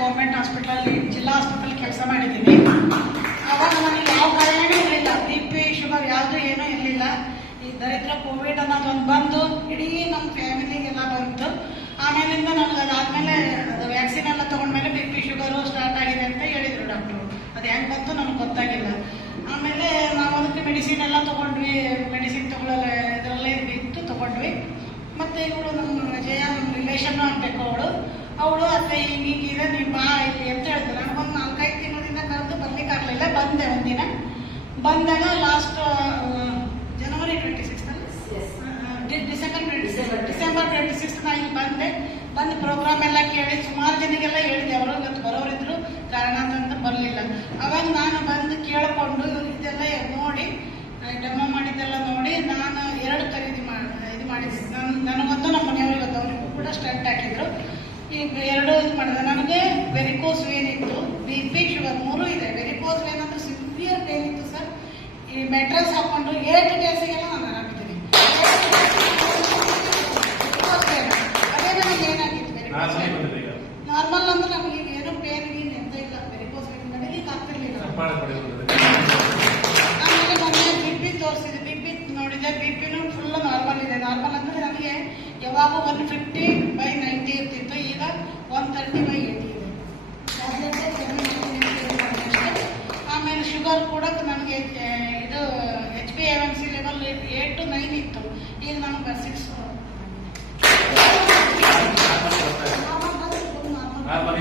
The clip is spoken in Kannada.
ಗೌರ್ಮೆಂಟ್ ಹಾಸ್ಪಿಟಲಲ್ಲಿ ಜಿಲ್ಲಾ ಆಸ್ಪತ್ರೆಯಲ್ಲಿ ಕೆಲಸ ಮಾಡಿದ್ದೀನಿ. ಅವಾಗ ನನಗೆ ಯಾವ ಕಾರಣವೂ ಇರಲಿಲ್ಲ. ಬಿ ಪಿ, ಶುಗರ್ ಯಾವುದು ಏನೂ ಇರಲಿಲ್ಲ. ಈ ದರಿದ್ರ ಕೋವಿಡ್ ಅನ್ನೋದೊಂದು ಬಂದು ಇಡೀ ನಮ್ಮ ಫ್ಯಾಮಿಲಿಗೆಲ್ಲ ಬಂತು ಆಮೇಲಿಂದ ನನಗೆ ಅದಾದಮೇಲೆ ಅದು ವ್ಯಾಕ್ಸಿನ್ ಎಲ್ಲ ತೊಗೊಂಡ್ಮೇಲೆ ಬಿ ಪಿ ಶುಗರು ಸ್ಟಾರ್ಟ್ ಆಗಿದೆ ಅಂತ ಹೇಳಿದರು ಡಾಕ್ಟ್ರು ಅದು ಹೆಂಗೆ ಬಂತು ನನಗೆ ಗೊತ್ತಾಗಿಲ್ಲ ಆಮೇಲೆ ನಾವು ಅದಕ್ಕೆ ಮೆಡಿಸಿನ್ ಎಲ್ಲ ತೊಗೊಂಡ್ವಿ ಮೆಡಿಸಿನ್ ತಗೊಳ್ಳಲ್ಲ ಇದರಲ್ಲೇ ಇತ್ತು ತೊಗೊಂಡ್ವಿ. ಮತ್ತೆ ಇವಳು ನಮ್ಮ ಜಯ ನಮ್ಮ ರಿಲೇಷನ್ ಆಗಬೇಕು ಅವಳು. ಅವಳು ಅತ್ತೆ ಹಿಂಗೆ ಹಿಂಗಿದೆ ನೀವು ಬಾ ಇಲ್ಲಿ ಅಂತ ಹೇಳಿದ್ರು ನನಗೊಂದು ನಾಲ್ಕೈದು ತಿಂಗಳಿಂದ ಕರೆದು ಬರ್ಲಿಕ್ಕಾಗ್ಲಿಲ್ಲ ಬಂದೆ ಒಂದಿನ. ಬಂದಾಗ last January twenty ಸಿಕ್ಸ್ತಲ್ಲಿ December twenty six December twenty six ನಾ ಇಲ್ಲಿ ಬಂದೆ. ಬಂದು ಪ್ರೋಗ್ರಾಮ್ ಎಲ್ಲ ಕೇಳಿ ಸುಮಾರು ಜನಗೆಲ್ಲ ಹೇಳಿದೆ ಅವರು ಇವತ್ತು ಬರೋರಿದ್ರು ಕಾರಣ ಅಂತಂದು ಬರಲಿಲ್ಲ. ಅವಾಗ ನಾನು ಬಂದು ಕೇಳಿಕೊಂಡು ಡೆಮೋ ಮಾಡಿದ್ದೆಲ್ಲ ನೋಡಿ ನಾನು ಎರಡು ಖರೀದಿ ಮಾಡಿ ಇದು ಮಾಡಿದ್ದೆ. ನಾನು ನನಗೊಂದು ನಮ್ಮ ಮನೆಯವ್ರಿಗೆ ಅವರಿಗೂ ಕೂಡ ಸ್ಟಂಟ್ ಹಾಕಿದ್ರು. ಈಗ ಎರಡು ಇದು ಮಾಡಿದೆ. ನನಗೆ ವೆರಿಕೋಸ್ ವೇನ್ ಇತ್ತು. ಬಿ ಪಿ ಶುಗರ್ ಮೂರು ಇದೆ. ವೆರಿಕೋಸ್ ವೇನ್ ಅಂದ್ರೆ ಸಿವಿಯರ್ ಪೇನ್ ಇತ್ತು ಸರ್ ಈ ಮೆಟ್ರಸ್ ಹಾಕೊಂಡು ಏಟ್ ಡೇಸಿಗೆಲ್ಲ ನಾನು ಆರಾಮಿದ್ದೀನಿ. ಅದೇ ನನಗೆ ಏನಾಗಿತ್ತು ನಾರ್ಮಲ್ ಅಂದ್ರೆ ನಮಗೆ ಈಗ ಏನೋ ಪೇನ್ ಗೀನ್ ಎಂತ ಇಲ್ಲ. ವೆರಿಕೋಸ್ ವೇನ್ ನಡೀಲಿಕ್ಕೆ ಆಗ್ತಿರ್ಲಿಲ್ಲ. ಇದೆ ಬಿ ಪಿನು ಫುಲ್ ನಾರ್ಮಲ್ ಇದೆ. ನಾರ್ಮಲ್ ಅಂದರೆ ನನಗೆ ಯಾವಾಗ ಒನ್ ಫಿಫ್ಟಿ ಬೈ ನೈಂಟಿ ಇರ್ತಿತ್ತು ಈಗ ಒನ್ ತರ್ಟಿ ಬೈ ಏಯ್ಟಿ ಇದೆ. ಆಮೇಲೆ ಶುಗರ್ ಕೂಡ ನನಗೆ ಇದು H B A M C level eight to nine ಇತ್ತು. ಈಗ ನನಗೆ ಸಿಕ್ಸ್ ನಾರ್ಮಲ್